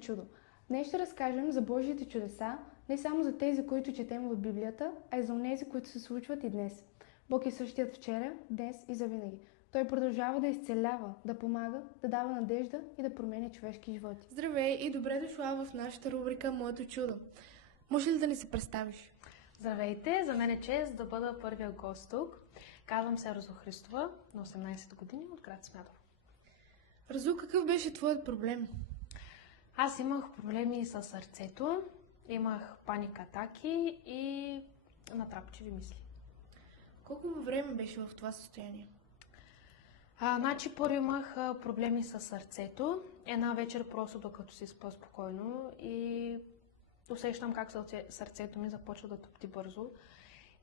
чудо. Днес ще разкажем за Божиите чудеса, не само за тези, които четем в Библията, а и за онези, които се случват и днес. Бог е същият вчера, днес и завинаги. Той продължава да изцелява, да помага, да дава надежда и да променя човешки животи. Здравей и добре дошла в нашата рубрика Моето чудо. Може ли да ни се представиш? Здравейте, за мен е чест да бъда първия гост тук. Казвам се Розо Христова, на 18 години, от град Смятово. Разу, какъв беше твоят проблем? Аз имах проблеми с сърцето, имах паникатаки и натрапчиви мисли. Колко време беше в това състояние? Първо имах проблеми с сърцето. Една вечер просто докато си спа спокойно и усещам как сърцето ми започва да тупти бързо.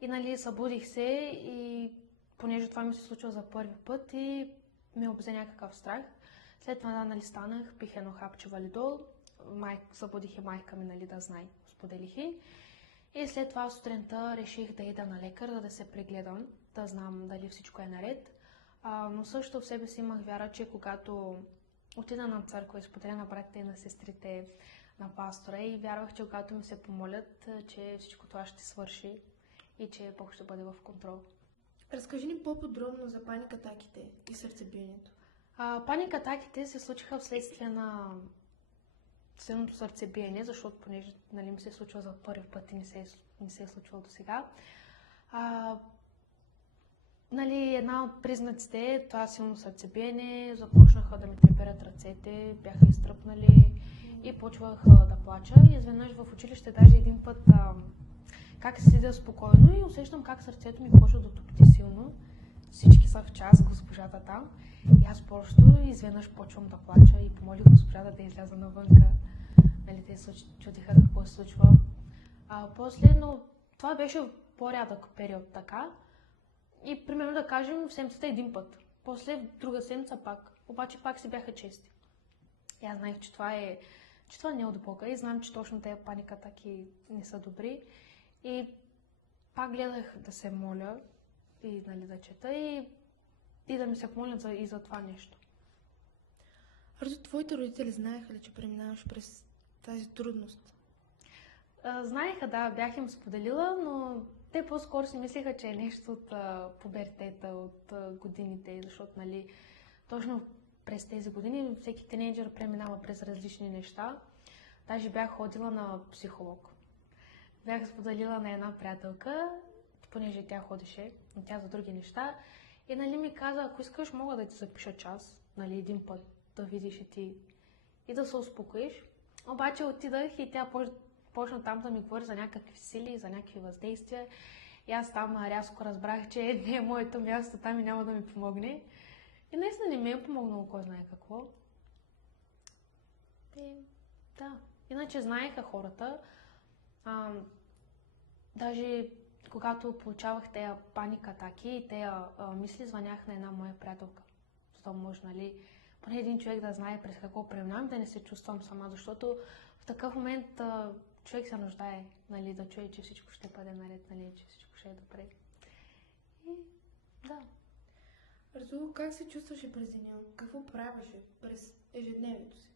И събудих се и понеже това ми се случва за първи път и ме обзе някакъв страх. След това станах, пих едно хапче валидол, събудих и майка ми да знае, споделих и след това сутринта реших да ида на лекар, за да се прегледам, да знам дали всичко е наред. Но също в себе си имах вяра, че когато отида на църква и споделя на братите и на сестрите, на пастора и вярвах, че когато ми се помолят, че всичко това ще свърши и че Бог ще бъде в контрол. Разкажи ни по-подробно за паникатаките и сърцебиенето. Паникатаките се случиха вследствие на силното сърцебиене, защото понеже ми се случва за първи път и не се е случвало до сега. Една от признаците е това силно сърцебиене, започнаха да ми треперят ръцете, бяха изтръпнали и почвах да плача. И изведнъж в училище даже един път как седя спокойно и усещам как сърцето ми почва да тупти силно. Всички са в час, госпожата там. И аз просто изведнъж почвам да плача и помолих госпожата да изляза навънка. Те се чудиха какво се случва. Но това беше по-рядък период така. И примерно да кажем в седмицата един път. После в друга седмица пак. Обаче пак си бяха чести. И аз знаех, че това не е от Бога и знам, че точно тези паникатаки не са добри. И пак гледах да се моля и да чета и да ми се помолят и за това нещо. Разу, твоите родители знаеха ли, че преминаваш през тази трудност? Знаеха, да, бях им споделила, но те по-скоро си мислиха, че е нещо от пубертета, от годините, защото точно през тези години всеки тинейджър преминава през различни неща. Даже бях ходила на психолог. Бях споделила на една приятелка, понеже тя ходеше, но тя за други неща. И ми каза, ако искаш, мога да ти запиша час, един път, да видиш и ти и да се успокоиш. Обаче отидах и тя почна там да ми говори за някакви сили, за някакви въздействия. И аз там рязко разбрах, че не е моето място там и няма да ми помогне. И наистина не ми е помогнало кой знае какво. Да. Иначе знаеха хората. Даже когато получавах тези паникатаки и тези мисли, звънях на една моя приятелка. За да може, поне един човек да знае през какво преминавам, да не се чувствам сама, защото в такъв момент човек се нуждае, да чуе, че всичко ще бъде наред, че всичко ще е добре. И да. Разу, как се чувстваше през деня? Какво правеше през ежедневието си?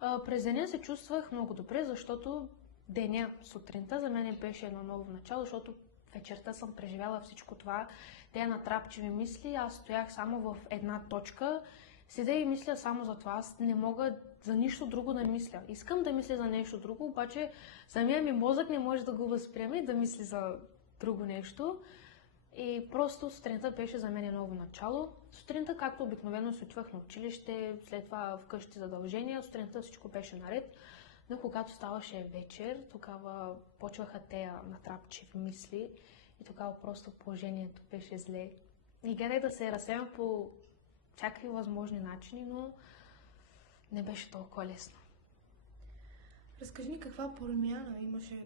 През деня се чувствах много добре, защото деня, сутринта за мен беше едно ново начало, защото вечерта съм преживяла всичко това, тези натрапчиви мисли, аз стоях само в една точка, седя и мисля само за това, аз не мога за нищо друго да мисля. Искам да мисля за нещо друго, обаче самия ми мозък не може да го възприеме и да мисли за друго нещо. И просто сутринта беше за мен ново начало. Сутринта, както обикновено, се отивах на училище, след това вкъщи задължения, сутринта всичко беше наред. Но когато ставаше вечер, тогава почваха тези натрапчиви мисли и тогава просто положението беше зле. И гледах да се разсеям по всякакви възможни начини, но не беше толкова лесно. Разкажи ни каква промяна имаше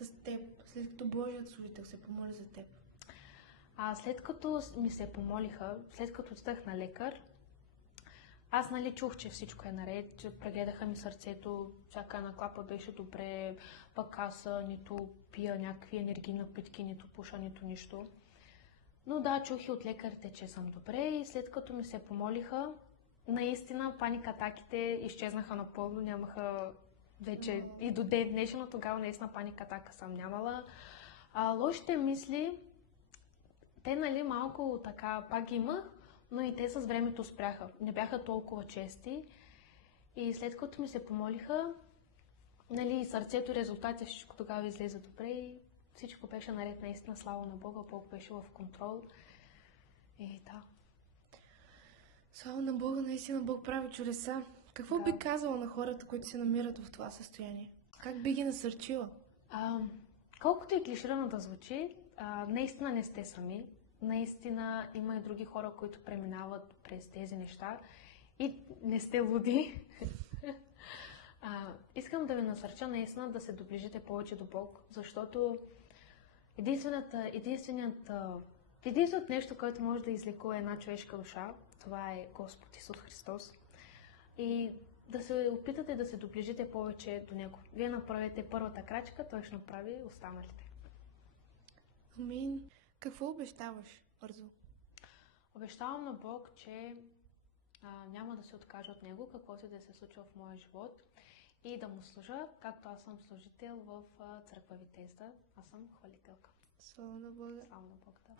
с теб, след като Божият служител се помоли за теб. След като ми се помолиха, след като отидах на лекар, аз чух, че всичко е наред, че прегледаха ми сърцето, всяка една клапа беше добре, пък аз нито пия някакви енергийни напитки, нито пуша, нито нищо. Но да, чух и от лекарите, че съм добре и след като ми се помолиха, наистина паникатаките изчезнаха напълно, нямаха вече и до ден днешно, тогава наистина паникатака съм нямала. Лошите мисли, те нали малко така пак имах, но и те с времето спряха. Не бяха толкова чести и след като ми се помолиха, нали, сърцето, резултати, всичко тогава излезе добре и всичко беше наред, наистина, слава на Бога, Бог беше в контрол. И да. Слава на Бога, наистина Бог прави чудеса. Какво би казала на хората, които се намират в това състояние? Как би ги насърчила? Колкото и клиширано да звучи, наистина не сте сами. Наистина има и други хора, които преминават през тези неща и не сте луди. Искам да ви насърча наистина да се доближите повече до Бог, защото единственото нещо, което може да излекува една човешка душа, това е Господ Исус Христос. И да се опитате да се доближите повече до Него. Вие направите първата крачка, Той ще направи останалите. Амин. Какво обещаваш, бързо? Обещавам на Бог, че няма да се откажа от Него, каквото и да се случва в моя живот и да Му служа, както аз съм служител в църква Витезда. Аз съм хвалителка. Слава на Бога. Слава на Бог, да.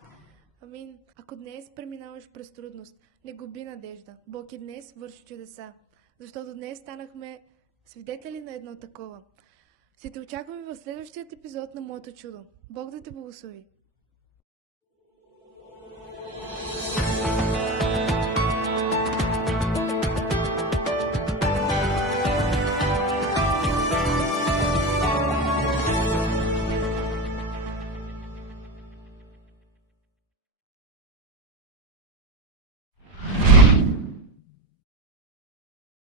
Амин. Ако днес преминаваш през трудност, не губи надежда. Бог и днес върши чудеса. Защото днес станахме свидетели на едно такова. Ще те очакваме в следващият епизод на Моето чудо. Бог да те благослови!